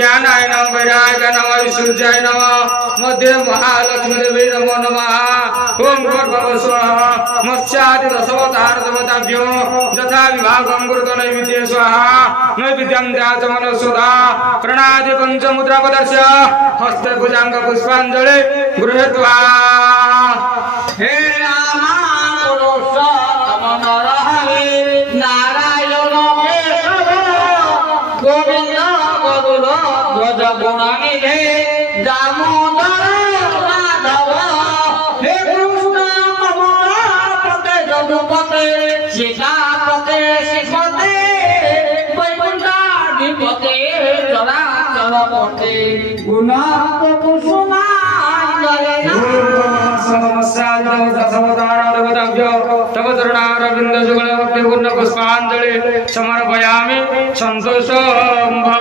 ज्ञानाय नमः वैराग्याय नमः विशुद्धाय नमः मध्ये महालक्ष्मी देवी नमो नमः ओम भगवते स्वाहा मत्स्यादि दशावतार देवताभ्यो यथा विभागं गुरुतो नैवेद्य स्वाहा नैवेद्यं ध्यातमन सुधा प्रणादि पंचमुद्रा प्रदर्श्य हस्ते भुजांग पुष्पांजलि गृहीत्वा हे रामा पुरुषोत्तम नरहरि नारायण केशव गोविंद गरुड़ ध्वज गुणनिधे दामोदर माधव हे कृष्ण कमलापते जदुपते सीतापते श्रीपते वैकुंठाधिपते चराचरपते गुणार्थ कुसुमांजलि तव चरणारविंद जुगल भक्ति पूर्ण पुष्पांजलि समर्पयामि संतोषं भव।